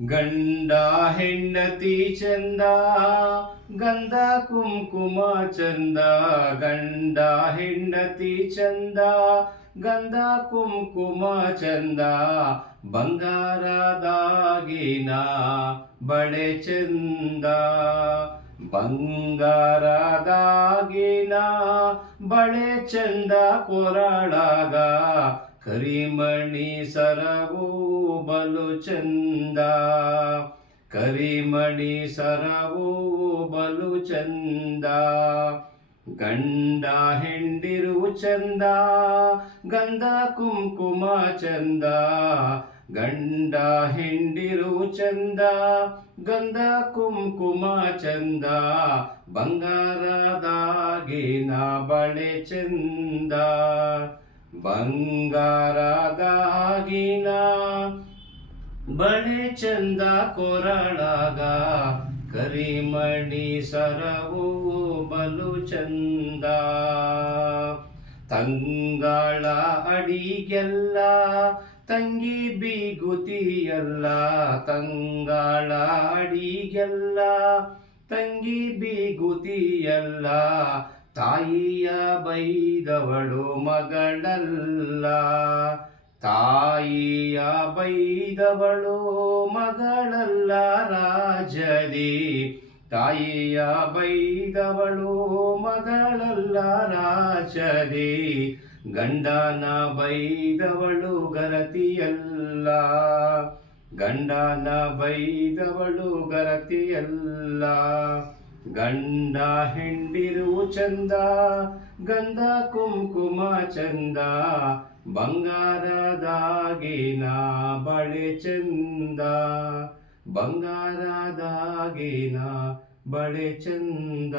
ಗಂಡ, ಹೆಂಡತಿ ಚಂದ, ಗಂಧ, ಕುಂಕುಮ ಚಂದ, ಗಂಡ, ಹೆಂಡತಿ ಚಂದ, ಗಂಧ, ಕುಂಕುಮ ಚಂದ, ಬಂಗಾರದಾಗಿನ ಬಳೆ ಚಂದ. ಬಂಗಾರದಾಗಿನ ಬಳೆ ಚಂದ ಕೊರಳಾಗ, ಕರಿಮಣಿ ಸರವು ಬಲು ಚಂದ. ಕರಿಮಣಿ ಸರವು ಬಲು ಚಂದ. ಗಂಡ ಹೆಂಡಿರು ಚಂದ, ಗಂಧ ಕುಂಕುಮ ಚಂದ. ಗಂಡ ಹೆಂಡಿರು ಚಂದ, ಗಂಧ ಕುಂಕುಮ ಚಂದ ಬಂಗಾರದಾಗಿನ ಬಳೆ ಚಂದ. ಬಂಗಾರದಾಗಿನ ಬಳೆ ಚಂದ ಕೊರಳಾಗ, ಕರಿಮಣಿ ಸರವು ಬಲು ಚಂದ. ತಂಗಳ ಅಡಿಗೆಲ್ಲ ತಂಗಿ ಬೀಗುತಿಯಲ್ಲ, ತಂಗಳಾಡಿಗೆಲ್ಲ. ತಂಗಿ ಬೀಗುತಿಯಲ್ಲ, ತಾಯಿಯ ಬೈದವಳು ಮಗಳಲ್ಲ. ತಾಯಿಯ ಬೈದವಳು ಮಗಳಲ್ಲ ರಾಜದಿ ತಾಯಿಯ ಬೈದವಳು ಮಗಳಲ್ಲ ರಾಜದಿ ಗಂಡನ ಬೈದವಳು ಗರತಿಯಲ್ಲ. ಗಂಡನ ಬೈದವಳು ಗರತಿಯಲ್ಲ. ಗಂಡ ಹೆಂಡಿರು ಚಂದ, ಗಂಧ ಕುಂಕುಮ ಚಂದ. ಬಂಗಾರದಾಗಿನ ಬಳೆ ಚಂದ. ಬಂಗಾರದಾಗಿನ ಬಳೆ ಚಂದ.